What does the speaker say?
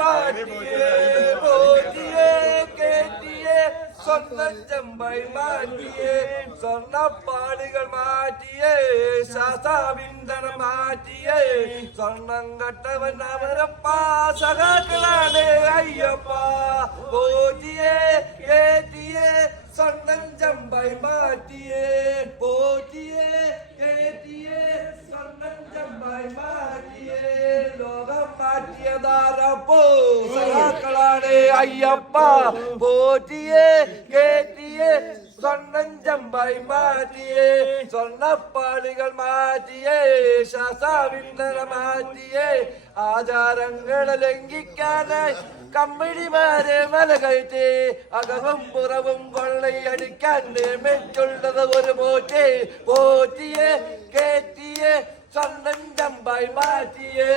മാറ്റിയേ പോറ്റിയേ കേറ്റിയേ സ്വന്തം ചെമ്പൈ മാറ്റിയേ സ്വർണ്ണപ്പാളികൾ മാറ്റിയേ ശാസ്താവിന്ദനം മാറ്റിയേ സ്വർണം കട്ടവൻ അവരപ്പാ സഖാക്കളാണ് അയ്യപ്പ പോറ്റിയേ കേറ്റിയേ സ്വന്തം ചെമ്പൈ മാറ്റിയേ പോറ്റിയേ കേറ്റിയേ സ്വർണം ചെമ്പൈ മാറ്റിയേ ലോകം മാറ്റിയതാരപ്പോ സഖാക്കളാണ് അയ്യപ്പ പോറ്റിയേ കേറ്റിയേ സ്വർണം ചെമ്പായി മാറ്റിയേ സ്വർണ്ണപ്പാളികൾ മാറ്റിയേ ശാസ്താവിന്ദന മാറ്റിയേ ആചാരങ്ങളെ ലംഘിക്കാനായി കമ്മിണിമാരെ മലകയറ്റി അകവും പുറവും കൊള്ളയടിക്കാൻ നിയമിച്ചുള്ളത് ഒരു പോറ്റേ പോറ്റിയെ കേറ്റിയെ സ്വർണം ചെമ്പായി മാറ്റിയേ